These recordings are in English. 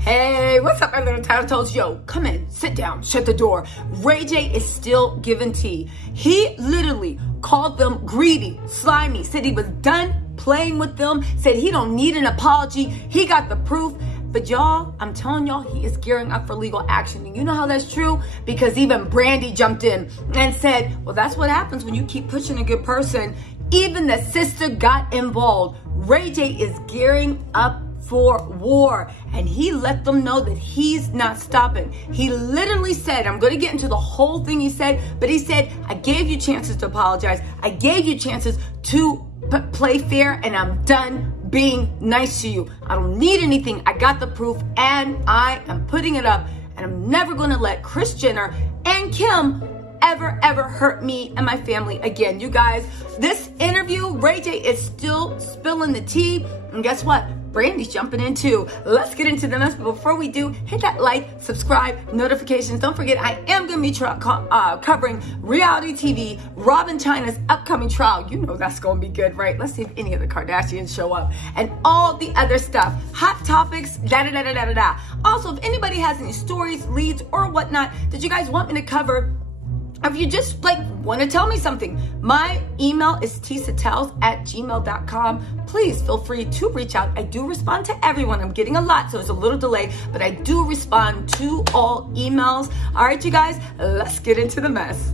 Hey, what's up, my little title toes? Yo, come in, sit down, shut the door. Ray J is still giving tea. He literally called them greedy, slimy, said he was done playing with them, said he don't need an apology. He got the proof. But y'all, I'm telling y'all, he is gearing up for legal action. And you know how that's true? Because even Brandy jumped in and said, well, that's what happens when you keep pushing a good person. Even the sister got involved. Ray J is gearing up for war, and he let them know that he's not stopping. He literally said, I'm going to get into the whole thing he said, but he said, I gave you chances to apologize. I gave you chances to play fair, and I'm done being nice to you. I don't need anything. I got the proof, and I am putting it up, and I'm never going to let Kris Jenner and Kim ever hurt me and my family again. You guys, this interview, Ray J is still spilling the tea, and guess what? Brandy's jumping in too. Let's get into the mess. But before we do, hit that like, subscribe, notifications. Don't forget, I am going to be covering reality TV, Robin China's upcoming trial. You know that's going to be good, right? Let's see if any of the Kardashians show up and all the other stuff. Hot topics, da-da-da-da-da-da. Also, if anybody has any stories, leads, or whatnot that you guys want me to cover, if you just want to tell me something, my email is tsatells@gmail.com. Please feel free to reach out. I do respond to everyone. I'm getting a lot, so it's a little delay, but I do respond to all emails. All right, you guys, let's get into the mess.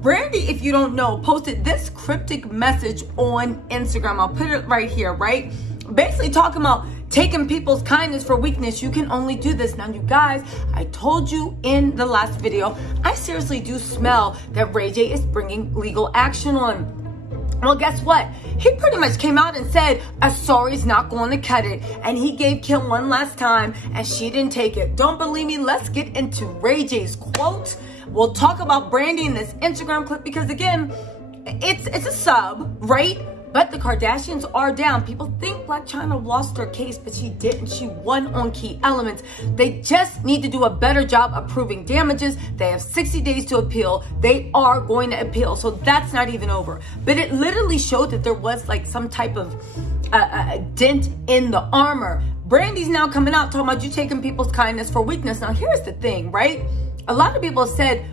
Brandy, if you don't know, posted this cryptic message on Instagram. I'll put it right here, right? Basically talking about taking people's kindness for weakness. You can only do this. Now, you guys, I told you in the last video, I seriously do smell that Ray J is bringing legal action on. Well, guess what? He pretty much came out and said, a sorry's not going to cut it. And he gave Kim one last time, and she didn't take it. Don't believe me? Let's get into Ray J's quote. We'll talk about Brandy in this Instagram clip because, again, it's a sub, right? But the Kardashians are down. People think Blac Chyna lost her case, but she didn't. She won on key elements. They just need to do a better job of proving damages. They have 60 days to appeal. They are going to appeal, so that's not even over. But it literally showed that there was some type of a dent in the armor. Brandy's now coming out talking about you taking people's kindness for weakness. Now, here's the thing, right? A lot of people said,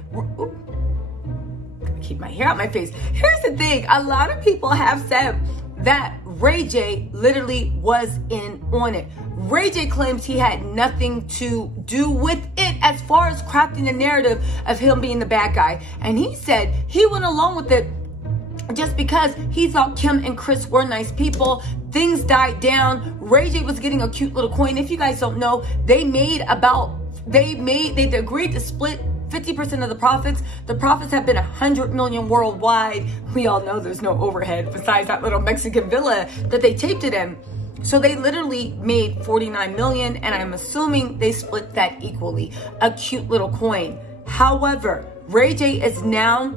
keep my hair out my face. Here's the thing. A lot of people have said that Ray J literally was in on it. Ray J claims he had nothing to do with it as far as crafting the narrative of him being the bad guy. And he said he went along with it just because he thought Kim and Kris were nice people. Things died down. Ray J was getting a cute little coin. If you guys don't know, they agreed to split 50% of the profits. The profits have been 100 million worldwide. We all know there's no overhead besides that little Mexican villa that they taped it in. So they literally made 49 million, and I'm assuming they split that equally. A cute little coin. However, Ray J is now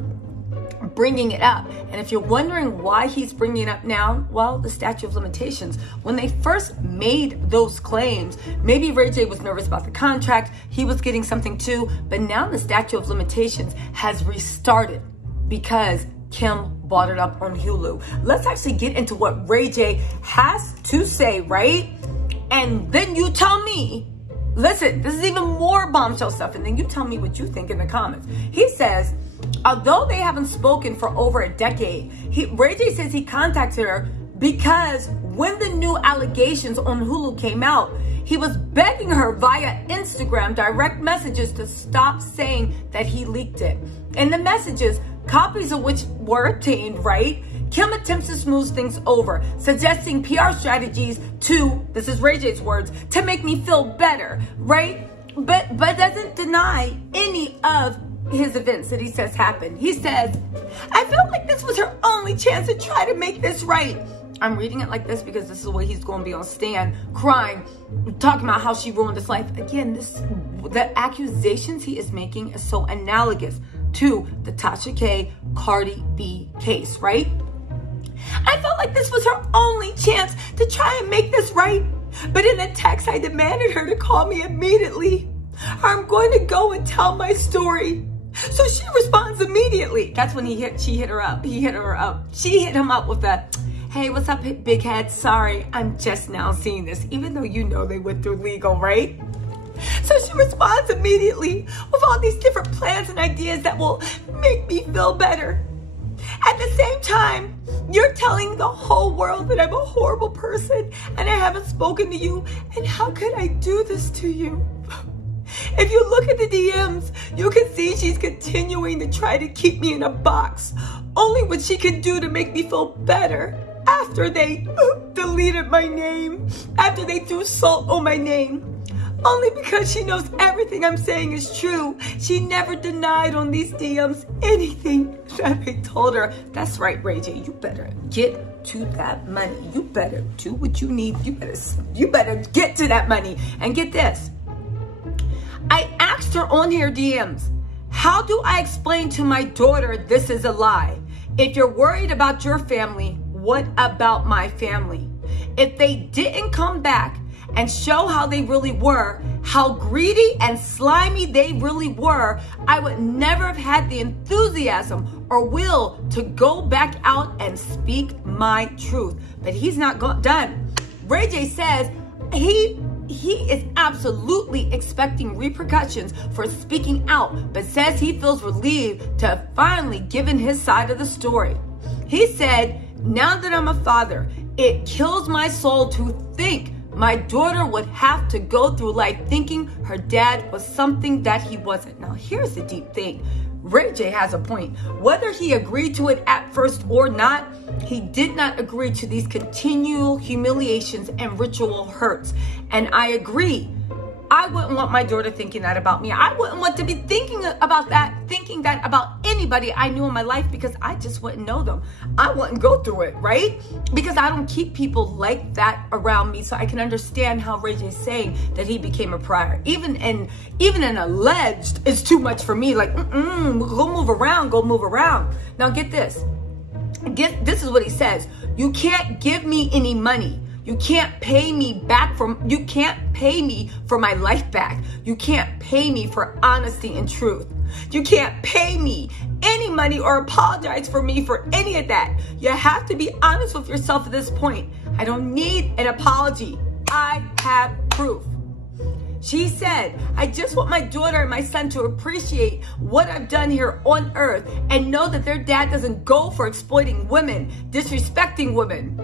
bringing it up. And if you're wondering why he's bringing it up now, well, the statute of limitations. When they first made those claims, maybe Ray J was nervous about the contract. He was getting something too. But now the statute of limitations has restarted because Kim brought it up on Hulu. Let's actually get into what Ray J has to say, right? And then you tell me, listen, this is even more bombshell stuff. And then you tell me what you think in the comments. He says, although they haven't spoken for over a decade, Ray J says he contacted her because when the new allegations on Hulu came out, he was begging her via Instagram direct messages to stop saying that he leaked it. In the messages, copies of which were obtained, right? Kim attempts to smooth things over, suggesting PR strategies to, this is Ray J's words, to make me feel better, right? But doesn't deny any of his events that he says happened. He says, I felt like this was her only chance to try to make this right. I'm reading it like this because this is what he's going to be on stand, crying, talking about how she ruined his life. Again, the accusations he is making is so analogous to the Tasha K, Cardi B case, right? I felt like this was her only chance to try and make this right. But in the text, I demanded her to call me immediately. I'm going to go and tell my story. So she responds immediately. That's when she hit her up. He hit her up. She hit him up with a, hey, what's up, big head? Sorry, I'm just now seeing this. Even though you know they went through legal, right? So she responds immediately with all these different plans and ideas that will make me feel better. At the same time, you're telling the whole world that I'm a horrible person and I haven't spoken to you. And how could I do this to you? If you look at the DMs, you can see she's continuing to try to keep me in a box. Only what she can do to make me feel better. After they deleted my name, after they threw salt on my name. Only because she knows everything I'm saying is true. She never denied on these DMs anything that I told her. That's right, Ray J, you better get to that money. You better do what you need. You better get to that money. And get this. I asked her on her DMs, how do I explain to my daughter this is a lie? If you're worried about your family, what about my family? If they didn't come back and show how they really were, how greedy and slimy they really were, I would never have had the enthusiasm or will to go back out and speak my truth. But he's not done. Ray J says he is absolutely expecting repercussions for speaking out, but says he feels relieved to have finally given his side of the story. He said, now that I'm a father, it kills my soul to think my daughter would have to go through life thinking her dad was something that he wasn't. Now, here's the deep thing. Ray J has a point. Whether he agreed to it at first or not, he did not agree to these continual humiliations and ritual hurts. And I agree. I wouldn't want my daughter thinking that about me. I wouldn't want to be thinking that about anybody I knew in my life, because I just wouldn't know them. I wouldn't go through it, right? Because I don't keep people like that around me. So I can understand how Ray J's saying that he became a pariah. Even an alleged is too much for me. Like, go move around. Now get this. This is what he says. You can't give me any money. You can't pay me you can't pay me for my life back. You can't pay me for honesty and truth. You can't pay me any money or apologize for me for any of that. You have to be honest with yourself at this point. I don't need an apology. I have proof. She said, I just want my daughter and my son to appreciate what I've done here on earth and know that their dad doesn't go for exploiting women, disrespecting women.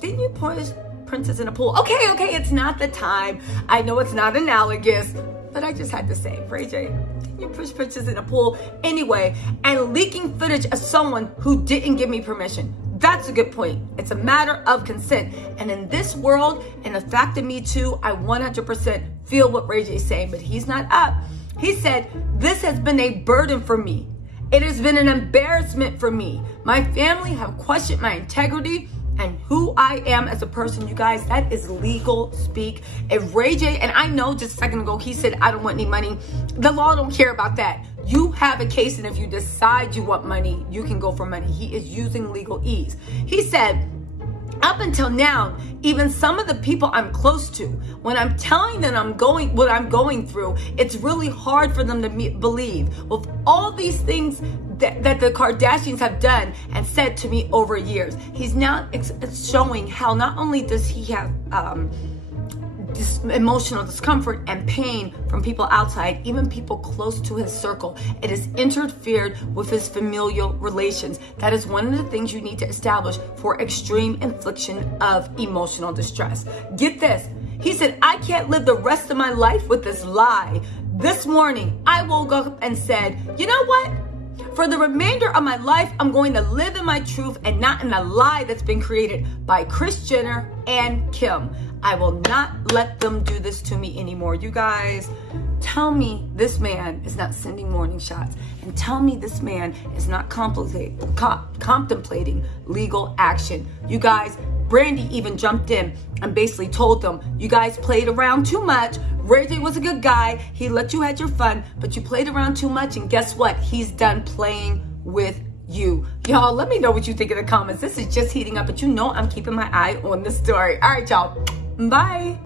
Didn't you push princess in a pool? Okay, it's not the time. I know it's not analogous, but I just had to say, Ray J, didn't you push princess in a pool anyway? And leaking footage of someone who didn't give me permission. That's a good point. It's a matter of consent. And in this world, and the fact of Me Too, I 100% feel what Ray J's saying, but he's not up. He said, this has been a burden for me. It has been an embarrassment for me. My family have questioned my integrity and who I am as a person. You guys, that is legal speak. If Ray J, and I know just a second ago, he said, I don't want any money. The law don't care about that. You have a case, and if you decide you want money, you can go for money. He is using legal ease. He said, up until now, even some of the people I'm close to, when I'm telling them what I'm going through, it's really hard for them to believe. With all these things that the Kardashians have done and said to me over years, he's now showing how not only does he have this emotional discomfort and pain from people outside, even people close to his circle. It has interfered with his familial relations. That is one of the things you need to establish for extreme infliction of emotional distress. Get this. He said, I can't live the rest of my life with this lie. This morning, I woke up and said, you know what? For the remainder of my life, I'm going to live in my truth and not in the lie that's been created by Kris Jenner and Kim. I will not let them do this to me anymore. You guys, tell me this man is not sending warning shots, and tell me this man is not contemplating legal action. You guys, Brandy even jumped in and basically told them, you guys played around too much. Ray J was a good guy. He let you have your fun, but you played around too much, and guess what? He's done playing with you. Y'all, let me know what you think in the comments. This is just heating up, but you know I'm keeping my eye on the story. All right, y'all. Bye.